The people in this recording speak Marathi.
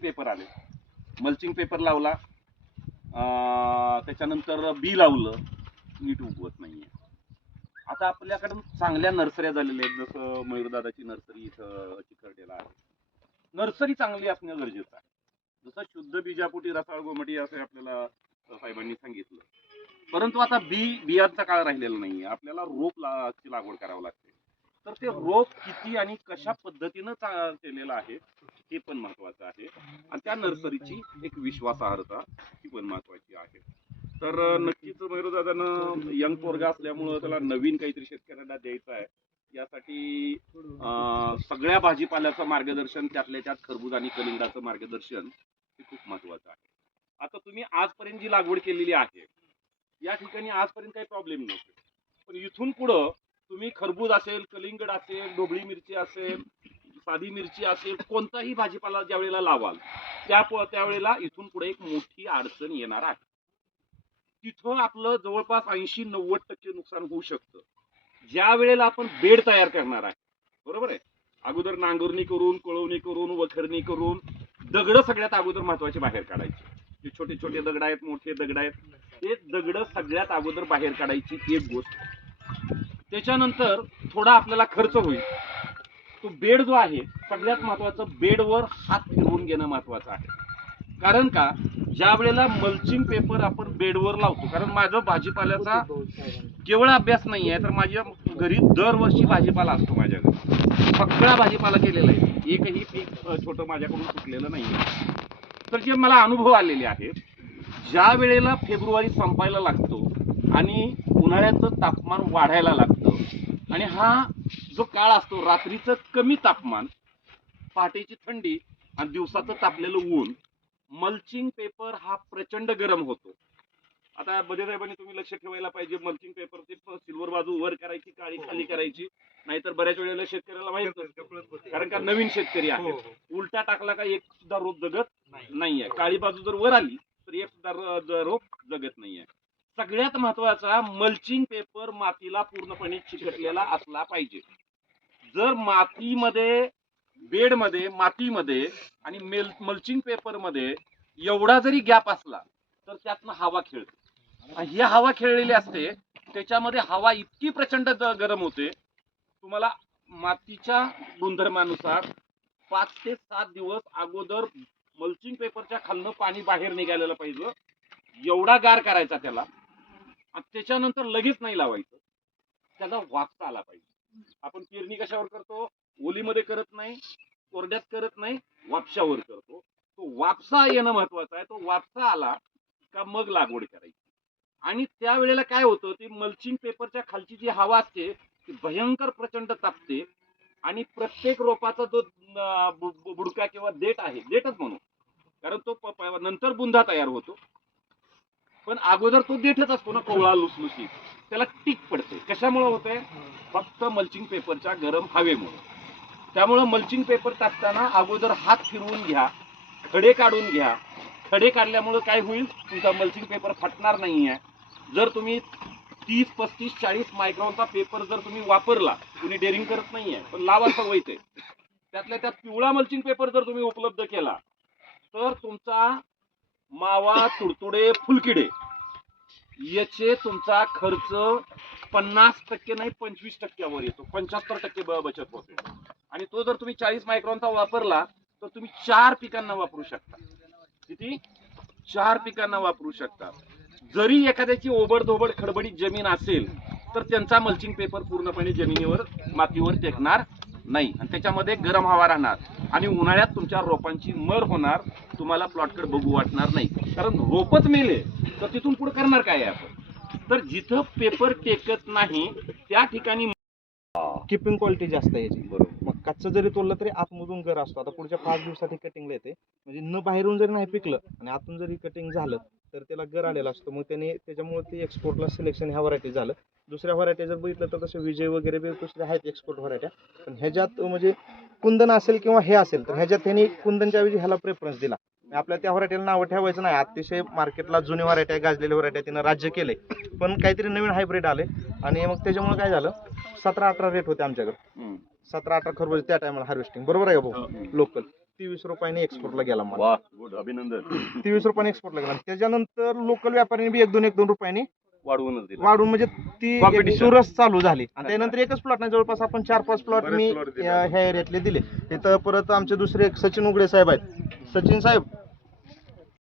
पेपर आले. मल्चिंग पेपर लावला. त्याच्यानंतर बी लावलं. नीट उगवत नाहीये. आता आपल्याकडं चांगल्या नर्सऱ्या झालेल्या आहेत. जसं मयूरदादाची नर्सरी इथं चिखरडेला आहे. नर्सरी चांगली असणं गरजेचं आहे. जसं शुद्ध बीजापोटी रसाळ गोमटी असं आपल्याला साहेबांनी सांगितलं. परंतु आता बी बियांचा काळ राहिलेला नाहीये. आपल्याला रोप ला- लागवड करावं लागते. तर ते रोप किती आणि कशा पद्धतीनं चा- केलेलं आहे हे पण महत्वाचं आहे. आणि त्या नर्सरीची एक विश्वासार्हता ही पण महत्वाची आहे. तर नक्कीच दादानं यंग पोरगा असल्यामुळं त्याला नवीन काहीतरी शेतकऱ्यांना द्यायचं आहे. यासाठी सगळ्या भाजीपाल्याचं मार्गदर्शन त्यातल्या त्यात खरबूज आणि कलिंगाचं मार्गदर्शन हे खूप महत्वाचं आहे. आता तुम्ही आजपर्यंत जी लागवड केलेली आहे या ठिकाणी आजपर्यंत काही प्रॉब्लेम नव्हते. पण इथून पुढं तुम्ही खरबूज असेल कलिंगड असेल ढोबळी मिरची असेल साधी मिरची असेल कोणताही भाजीपाला ज्या वेळेला लावाल त्या त्यावेळेला इथून पुढे एक मोठी अडचण येणार आहे. तिथं आपलं जवळपास ऐंशी नव्वद टक्के नुकसान होऊ शकतं. ज्या वेळेला आपण बेड तयार करणार आहे. बरोबर आहे? अगोदर नांगरणी करून कळवणी करून वखरणी करून दगड सगळ्यात अगोदर महत्त्वाचे बाहेर काढायचे. जे छोटे छोटे दगड आहेत मोठे दगड आहेत ते दगड सगळ्यात अगोदर बाहेर काढायची एक गोष्ट. त्याच्यानंतर थोडा आपल्याला खर्च होईल. तो बेड जो आहे सगळ्यात महत्वाचं बेडवर हात फिरवून घेणं महत्वाचं आहे. कारण का? ज्या वेळेला मल्चिंग पेपर आपण बेडवर लावतो कारण माझं भाजीपाल्याचा केवळ अभ्यास नाही आहे तर माझ्या घरी दरवर्षी भाजीपाला असतो माझ्या घरी. सगळा भाजीपाला केलेला आहे. एकही पीक छोटं माझ्याकडून सुटलेलं नाही तर जे मला अनुभव आलेले आहेत ज्या वेळेला फेब्रुवारी संपायला लागतो आणि उन्हाळ्याचं तापमान वाढायला लागतं आणि हा जो काळ असतो रात्रीचं कमी तापमान पहाटेची थंडी आणि दिवसाचं तापलेलं ऊन मल्चिंग पेपर हा प्रचंड गरम होतो. आता बजे साहेबांनी तुम्ही लक्ष ठेवायला पाहिजे मल्चिंग पेपर ते सिल्वर बाजू वर करायची काळी खाली करायची नाहीतर बऱ्याच वेळेला शेतकऱ्याला माहीत कारण का नवीन शेतकरी आहे उलटा टाकला का एक सुद्धा रोप जगत नाहीये. काळी बाजू जर वर आली तर एक सुद्धा रोप जगत नाहीये. सगळ्यात महत्त्वाचा मल्चिंग पेपर मातीला पूर्णपणे चिकटलेला असला पाहिजे. जर मातीमध्ये बेडमध्ये मातीमध्ये आणि मेल मल्चिंग पेपरमध्ये एवढा जरी गॅप असला तर त्यातनं हवा खेळते. आणि ही हवा खेळलेली असते त्याच्यामध्ये हवा इतकी प्रचंड गरम होते तुम्हाला मातीच्या गुणधर्मानुसार पाच ते सात दिवस अगोदर मल्चिंग पेपरच्या खालनं पाणी बाहेर निघालेलं पाहिजे. एवढा गार करायचा त्याला. आणि त्याच्यानंतर लगेच नाही लावायचं. त्याला वाचता आला पाहिजे. आपण पेरणी कशावर करतो? ओलीमध्ये करत नाही कोरड्यात करत नाही वापशावर करतो. तो वापसा येणं महत्त्वाचा आहे. तो वापसा आला का मग लागवड करायची? आणि त्या वेळेला काय होतं? ती मल्चिंग पेपरच्या खालची जी हवा असते ती भयंकर प्रचंड तापते आणि प्रत्येक रोपाचा जो बुडका किंवा देठ आहे देठच म्हणू. कारण तो नंतर बुंदा तयार होतो. पण अगोदर तो देठच असतो ना कोवळा लुसलुसीत त्याला टीक पडते. कशामुळे होते फक्त मल्चिंग पेपरच्या गरम हवेमुळे. त्यामुळं मल्चिंग पेपर टाकताना अगोदर हात फिरवून घ्या खडे काढून घ्या. खडे काढल्यामुळं काय होईल? तुमचा मल्चिंग पेपर फाटणार आहे जर तुम्ही तीस पस्तीस चाळीस मायक्रॉनचा पेपर जर तुम्ही वापरला तुम्ही डेअरिंग करत नाही आहे पण लावा सवय ते त्यातल्या त्यात पिवळा मल्चिंग पेपर जर तुम्ही उपलब्ध केला तर तुमचा मावा तुडतुडे फुलकिडे याचे तुमचा खर्च पन्नास टक्के नाही पंचवीस टक्क्यावर येतो. पंच्याहत्तर टक्के बचत होते. आणि तो जर तुम्ही चाळीस मायक्रॉनचा वापरला तर तुम्ही चार पिकांना वापरू शकता. किती? चार पिकांना वापरू शकता. जरी एखाद्याची ओबडधोबड खडबडीत जमीन असेल तर त्यांचा मल्चिंग पेपर पूर्णपणे जमिनीवर मातीवर टेकणार नाही. आणि त्याच्यामध्ये गरम हवा राहणार. आणि उन्हाळ्यात तुमच्या रोपांची मर होणार. तुम्हाला प्लॉटकडे बघू वाटणार नाही. कारण रोपच मेले. तर तिथून पुढे करणार काय आपण? तर जिथं पेपर टेकत नाही त्या ठिकाणी किपिंग क्वालिटी जास्त आहे याची. बरोबर. मग कच्चं जरी तोडलं तरी आतमधून गर असतो. आता पुढच्या पाच दिवसात हे कटिंगला येते. म्हणजे न बाहेरून जरी नाही पिकलं आणि आतून जरी कटिंग झालं तर त्याला गर आलेला असतो. मग त्याने त्याच्यामुळे ते एक्सपोर्टला सिलेक्शन ह्या व्हरायटी झालं. दुसऱ्या व्हरायटी जर बघितलं तर तसे विजय वगैरे बी दुसरे आहेत एक्सपोर्ट व्हरायट्या पण ह्याच्यात म्हणजे कुंदन असेल किंवा हे असेल तर ह्याच्यात त्यांनी कुंदनच्या ऐवजी ह्याला प्रेफरन्स दिला. आपल्याला त्या व्हरायटीला नावं ठेवायचं नाही. अतिशय मार्केटला जुनी व्हरायटी आहे गाजलेली व्हरायटी आहे तिनं राज्य केले पण काहीतरी नवीन हायब्रिड आले आणि मग त्याच्यामुळे काय झालं? सतरा अठरा रेट होते आमच्याकडे. सतरा अठरा खरबूज त्या टायमाला हार्वेस्टिंग बरोबर आहे का भाऊ. लोकल तेवीस रुपयाने एक्सपोर्टला गेला माल. अभिनंदन. तेवीस रुपयाने एक्सपोर्टला गेला. त्याच्यानंतर लोकल व्यापाऱ्यांनी बी एक दोन एक दोन रुपयाने वाढवूनच दिलं. वाढून म्हणजे ती. सुरस चालू झाली. आणि त्यानंतर एकच प्लॉट नाही. जवळपास आपण चार पाच प्लॉट मी ह्या एरियातले दिले. तिथं परत आमचे दुसरे एक सचिन उगडे साहेब आहेत. सचिन साहेब